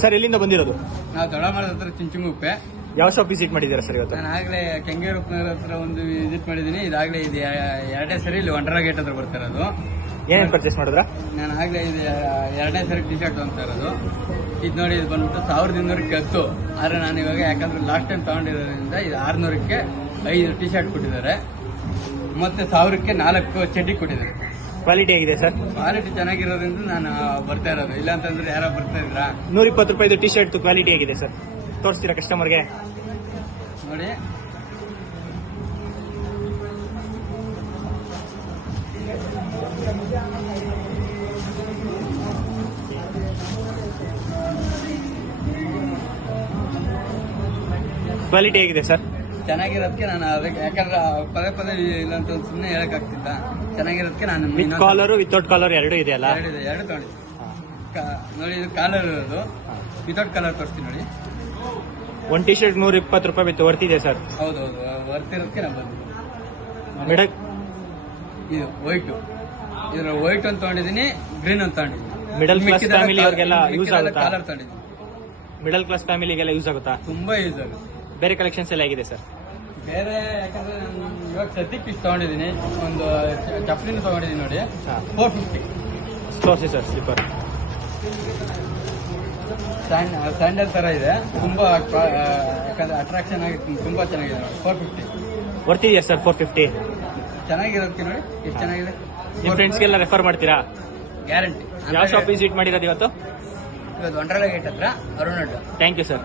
Sir ಎಲ್ಲಿಂದ ಬಂದಿರೋದು? ನಾವು ದೊಡ್ಡಮರದ ಹತ್ರ ಚುಂಚುಂಗುಪ್ಪೆ. ಯಾವ ಶಾಪ್ ವಿಸಿಟ್ ಮಾಡಿದ್ದೀರಾ ಸರ್ ಇವತ್ತು? ನಾನು ಆಗ್ಲೇ ಕೆಂಗೇರುಪ್ಪನಗರ ಹತ್ರ ಒಂದು ವಿಸಿಟ್ ಮಾಡಿದ್ದೀನಿ. ಇದಾಗಲೇ ಇದು ಎರಡನೇ ಸರಿ ಇಲ್ಲಿ ವಂಡರ್ಲಾ ಗೇಟ್ ಹತ್ರ ಬರ್ತಾ ಇರೋದು. ಏನೇನು ಪರ್ಚೇಸ್ ಮಾಡಿದ್ರಾ? ನಾನು ಆಗ್ಲೇ ಇದು ಎರಡನೇ ಸರಿ ಟಿ ಶರ್ಟ್ ಅಂತ ಇರೋದು. ಇದು ನೋಡಿ, ಇದು ಬಂದ್ಬಿಟ್ಟು 1200ಕ್ಕೆ 10. ಆದರೆ ನಾನು ಇವಾಗ ಯಾಕಂದ್ರೆ ಲಾಸ್ಟ್ ಟೈಮ್ ತಗೊಂಡಿರೋದ್ರಿಂದ ಇದು 600ಕ್ಕೆ 5 ಟಿ ಶರ್ಟ್ ಕೊಟ್ಟಿದ್ದಾರೆ. ಮತ್ತೆ 1000ಕ್ಕೆ 4 ಚಡ್ಡಿ ಕೊಟ್ಟಿದ್ದಾರೆ. ಕ್ವಾಲಿಟಿ ಹೇಗಿದೆ ಸರ್? ಕ್ವಾಲಿಟಿ ಚೆನ್ನಾಗಿರೋದ್ರಿಂದ ನಾನು ಬರ್ತಾ ಇರೋದು. ಇಲ್ಲ ಅಂತಂದ್ರೆ ಯಾರೋ ಬರ್ತಾ ಇದ್ರಾ? 120 ರೂಪಾಯಿದು ಟಿ ಶರ್ಟ್ ಕ್ವಾಲಿಟಿ ಹೇಗಿದೆ ಸರ್? ತೋರಿಸ್ತೀರಾ ಕಸ್ಟಮರ್ಗೆ? ನೋಡಿ, ಕ್ವಾಲಿಟಿ ಹೇಗಿದೆ ಸರ್? ಚೆನ್ನಾಗಿರೋದಕ್ಕೆ ನಾನು ಅದಕ್ಕೆ ಯಾಕಂದ್ರೆ ಪದೇ ಪದೇ ಇಲ್ಲ ಅಂತ ಸುಮ್ಮನೆ ಹೇಳಕ್ ಆಗ್ತಿಲ್ಲ. ಚೆನ್ನಾಗಿರೋದಕ್ಕೆ ನಾನು ವಿತ್ ಕಾಲರ್ ವಿತೌಟ್ ಕಾಲರ್ ಎರಡು ಇದೆಯಲ್ಲ? ಎರಡು ತಗೊಂಡಿದ್ದೆ. ನೋಡಿ, ಇದು ಕಾಲರ್ ಇರೋದು. ವಿತೌಟ್ ಕಲರ್ ತೋರಿಸ್ತೀನಿ ನೋಡಿ. ಒಂದು ಟಿ ಶರ್ಟ್ 120 ರೂಪಾಯಿ ಬಿತ್ತು ವರ್ತಿದೆ ಸರ್? ಹೌದೌದು, ವರ್ತಿರೋದಕ್ಕೆ ನಾನು ಬಂದಿದ್ದೀನಿ. ಮೇಡಮ್, ಇದು ವೈಟ್, ಇದ್ರ ವೈಟ್ ಅಂತ ತಗೊಂಡಿದ್ದೀನಿ, ಗ್ರೀನ್ ಅಂತ ತಗೊಂಡಿದ್ದೀನಿ. ಮಿಡಲ್ ಕ್ಲಾಸ್ ಫ್ಯಾಮಿಲಿ ಅವ್ರಿಗೆಲ್ಲ ಯೂಸ್ ಆಗುತ್ತಾ? ಕಾಲರ್ ತಗೊಂಡಿದ್ದೀನಿ. ಮಿಡಲ್ ಕ್ಲಾಸ್ ಫ್ಯಾಮಿಲಿಗೆಲ್ಲ ಯೂಸ್ ಆಗುತ್ತಾ? ತುಂಬಾ ಯೂಸ್ ಆಗುತ್ತೆ. ಬೇರೆ ಕಲೆಕ್ಷನ್ಸ್ ಎಲ್ಲ ಹೇಗಿದೆ ಸರ್? ಬೇರೆ ಯಾಕಂದ್ರೆ ನಾನು ಇವಾಗ ಸದ್ಯಕ್ಕೆ ಇಷ್ಟು ತಗೊಂಡಿದ್ದೀನಿ. ಒಂದು ಚಪ್ಪಲಿನ ತಗೊಂಡಿದ್ದೀನಿ ನೋಡಿ, 450. ತೋರಿಸಿ ಸರ್ ಸ್ಲಿಪ್ಪರ್. ಸ್ಯಾಂಡಲ್ ತರ ಇದೆ, ತುಂಬಾ ಯಾಕಂದ್ರೆ ಅಟ್ರಾಕ್ಷನ್ ಆಗಿ ತುಂಬಾ ಚೆನ್ನಾಗಿದೆ ನೋಡಿ. 450 ವರ್ತಿದೆಯಾ ಸರ್? 450 ಚೆನ್ನಾಗಿರೋದಕ್ಕೆ ನೋಡಿ ಎಷ್ಟು ಚೆನ್ನಾಗಿದೆ. ನಿಮ್ಮ ಫ್ರೆಂಡ್ಸ್ಗೆಲ್ಲ ರೆಫರ್ ಮಾಡ್ತೀರಾ? ಗ್ಯಾರಂಟಿ. ಯಾವ ಶಾಪ್ ವಿಸಿಟ್ ಮಾಡಿರೋದು ಇವತ್ತು? ಇವತ್ತು ವಂಡರ್ಲಾ ಗೇಟ್ ಹತ್ರ ಅರುಣ್. Thank you sir.